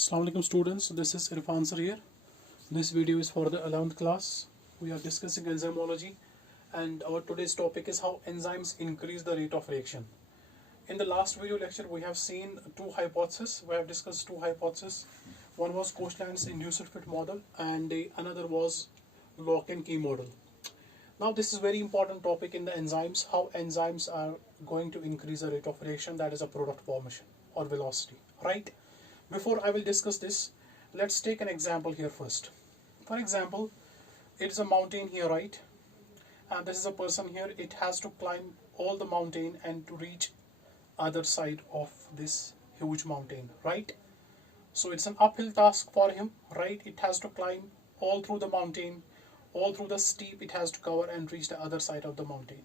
Assalamu alaikum students, this is Irfan sir here. This video is for the 11th class. We are discussing enzymology and our today's topic is how enzymes increase the rate of reaction. In the last video lecture we have seen two hypotheses. We have discussed two hypotheses. One was Kochland's induced fit model and another was lock and key model. Now this is very important topic in the enzymes, how enzymes are going to increase the rate of reaction, that is a product formation or velocity, right? Before I will discuss this, let's take an example here first. For example, it's a mountain here, right? And this is a person here. It has to climb all the mountain and to reach other side of this huge mountain, right? So it's an uphill task for him, right? It has to climb all through the mountain, all through the steep it has to cover and reach the other side of the mountain,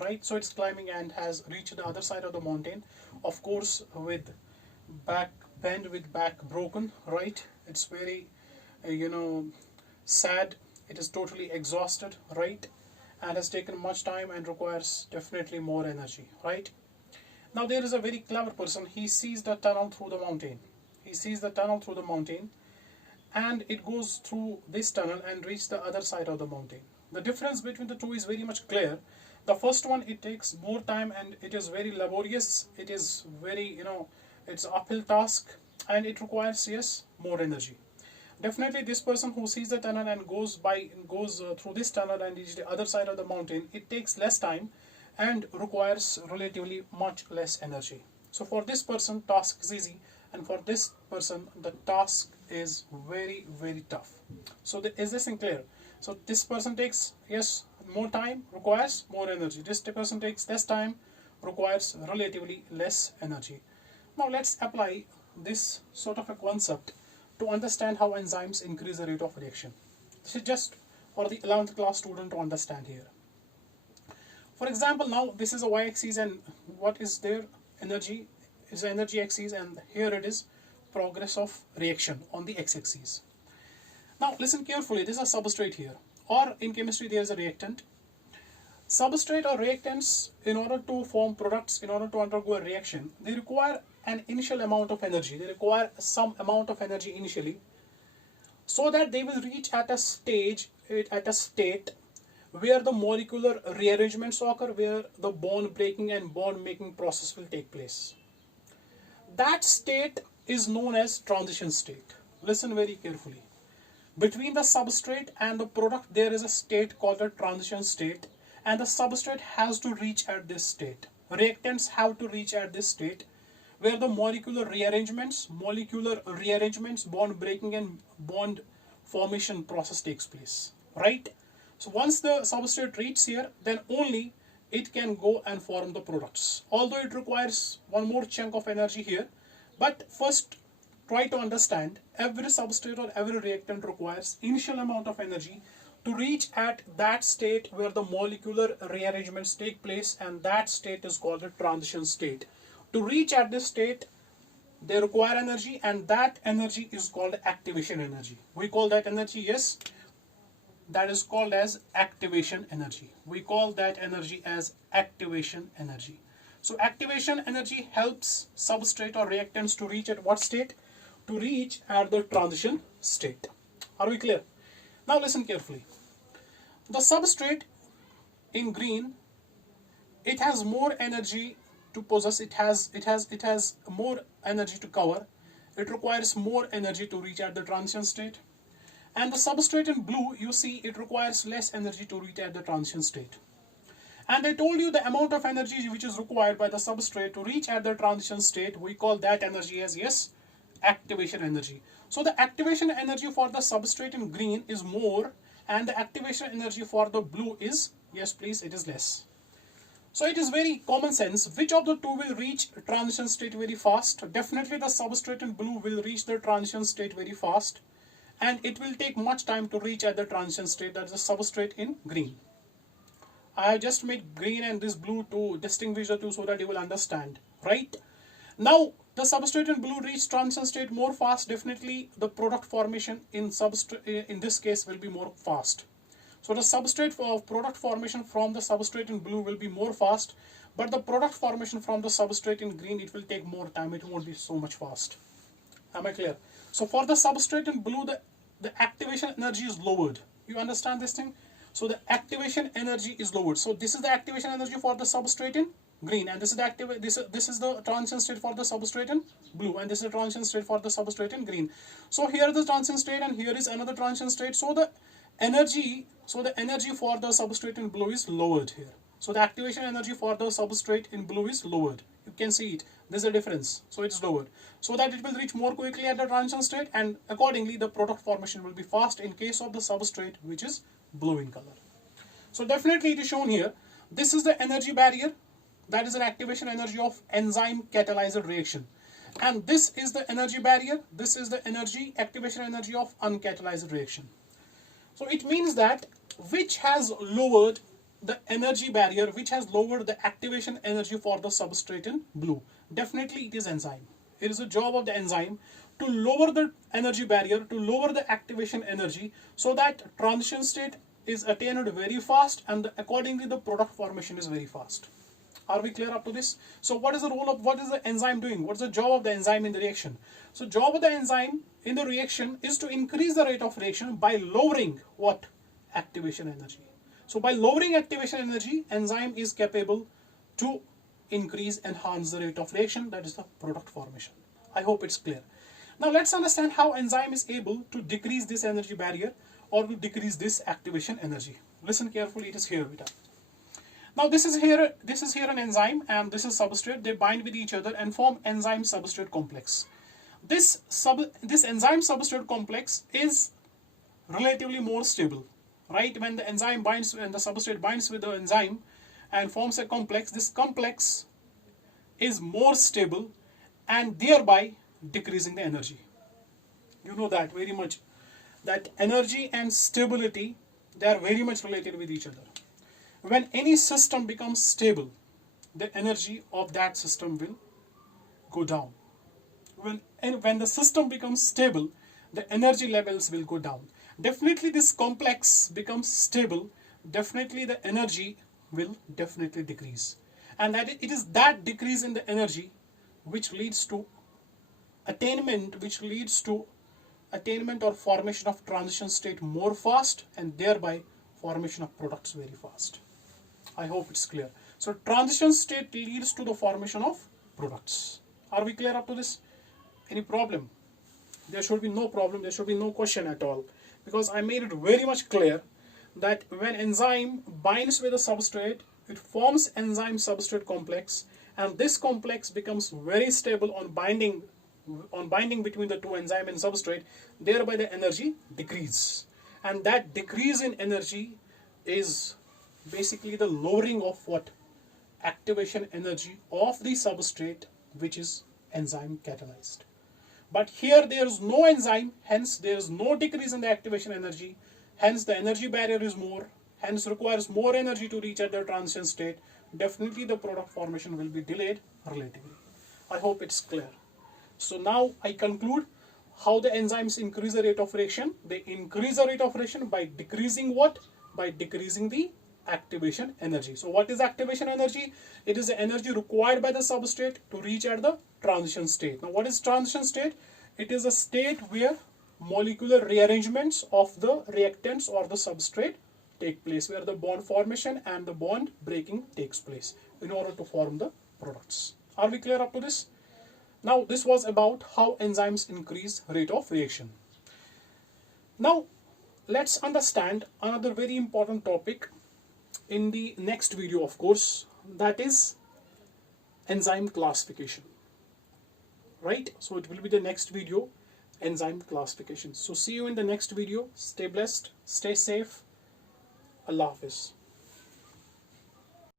right? So it's climbing and has reached the other side of the mountain, of course with back bend, with back broken, right? It's very sad. It is totally exhausted, right? And has taken much time and requires definitely more energy, right? Now there is a very clever person. He sees the tunnel through the mountain. He sees the tunnel through the mountain and it goes through this tunnel and reaches the other side of the mountain. The difference between the two is very much clear. The first one, it takes more time and it is very laborious. It is very, it's an uphill task and it requires, yes, more energy. Definitely this person who sees the tunnel and goes through this tunnel and reaches the other side of the mountain, it takes less time and requires relatively much less energy. So for this person, task is easy, and for this person, the task is very, very tough. So is this clear? So this person takes, yes, more time, requires more energy. This person takes less time, requires relatively less energy. Now let's apply this sort of a concept to understand how enzymes increase the rate of reaction. This is just for the 11th class student to understand here. For example, now this is a y-axis and what is their energy? Is the energy axis, and here it is progress of reaction on the x-axis. Now listen carefully, this is a substrate here, or in chemistry there is a reactant. Substrate or reactants, in order to form products, in order to undergo a reaction, they require an initial amount of energy. They require some amount of energy initially so that they will reach at a state where the molecular rearrangements occur, where the bond breaking and bond making process will take place. That state is known as transition state. Listen very carefully. Between the substrate and the product there is a state called a transition state, and the substrate has to reach at this state. Reactants have to reach at this state where the molecular rearrangements, bond breaking and bond formation process takes place, right? So once the substrate reaches here, then only it can go and form the products. Although it requires one more chunk of energy here, but first try to understand every substrate or every reactant requires initial amount of energy to reach at that state where the molecular rearrangements take place, and that state is called the transition state. To reach at this state, they require energy, and that energy is called activation energy. We call that energy, yes, that is called as activation energy. We call that energy as activation energy. So activation energy helps substrate or reactants to reach at what state? To reach at the transition state. Are we clear? Now listen carefully. The substrate in green, it has more energy to possess, it has more energy to cover, it requires more energy to reach at the transition state. And the substrate in blue, you see, it requires less energy to reach at the transition state. And I told you the amount of energy which is required by the substrate to reach at the transition state, we call that energy as, yes, activation energy. So the activation energy for the substrate in green is more, and the activation energy for the blue is, yes please, it is less. So it is very common sense, which of the two will reach transition state very fast? Definitely the substrate in blue will reach the transition state very fast, and it will take much time to reach at the transition state, that is the substrate in green. I just made green and this blue to distinguish the two so that you will understand, right? Now the substrate in blue reach transition state more fast. Definitely the product formation in this case will be more fast. So the substrate for product formation from the substrate in blue will be more fast, but the product formation from the substrate in green, it will take more time. It won't be so much fast. Am I clear? So for the substrate in blue, the activation energy is lowered. You understand this thing? So the activation energy is lowered. So this is the activation energy for the substrate in green, and this is the this is the transition state for the substrate in blue, and this is the transition state for the substrate in green. So here is the transition state, and here is another transition state. So the energy for the substrate in blue is lowered here. So the activation energy for the substrate in blue is lowered. You can see it. There's a difference. So it's lowered, so that it will reach more quickly at the transition state, and accordingly the product formation will be fast in case of the substrate which is blue in color. So definitely it is shown here. This is the energy barrier. That is an activation energy of enzyme catalyzer reaction. And this is the energy barrier. This is the activation energy of uncatalyzed reaction. So it means that which has lowered the energy barrier, which has lowered the activation energy for the substrate in blue? Definitely it is enzyme. It is a job of the enzyme to lower the energy barrier, to lower the activation energy, so that transition state is attained very fast, and accordingly the product formation is very fast. Are we clear up to this? So what is the role of, what is the enzyme doing? What's the job of the enzyme in the reaction? So job of the enzyme in the reaction is to increase the rate of reaction by lowering what? Activation energy. So by lowering activation energy, enzyme is capable to enhance the rate of reaction, that is the product formation. I hope it's clear. Now let's understand how enzyme is able to decrease this energy barrier or to decrease this activation energy. Listen carefully, it is here. Now this is here an enzyme, and this is substrate. They bind with each other and form enzyme substrate complex. This enzyme substrate complex is relatively more stable, right? When the enzyme binds, when the substrate binds with the enzyme and forms a complex, this complex is more stable and thereby decreasing the energy. You know that very much, that energy and stability, they are very much related with each other. When any system becomes stable, the energy of that system will go down. When the system becomes stable, the energy levels will go down. Definitely this complex becomes stable, definitely the energy will definitely decrease. And that it is that decrease in the energy which leads to attainment or formation of transition state more fast, and thereby formation of products very fast. I hope it's clear. So transition state leads to the formation of products. Are we clear up to this? Any problem? There should be no problem, there should be no question at all, because I made it very much clear that when enzyme binds with a substrate, it forms enzyme substrate complex, and this complex becomes very stable on binding between the two enzyme and substrate, thereby the energy decreases. And that decrease in energy is basically the lowering of what? Activation energy of the substrate which is enzyme catalyzed. But here there is no enzyme, hence there is no decrease in the activation energy, hence the energy barrier is more, hence requires more energy to reach at the transition state. Definitely the product formation will be delayed relatively. I hope it's clear. So now I conclude how the enzymes increase the rate of reaction. They increase the rate of reaction by decreasing what? By decreasing the activation energy. So what is activation energy? It is the energy required by the substrate to reach at the transition state. Now what is transition state? It is a state where molecular rearrangements of the reactants or the substrate take place, where the bond formation and the bond breaking takes place in order to form the products. Are we clear up to this? Now this was about how enzymes increase rate of reaction. Now let's understand another very important topic in the next video, of course, that is enzyme classification, right? So it will be the next video, enzyme classification. So see you in the next video. Stay blessed, stay safe. Allah Hafiz.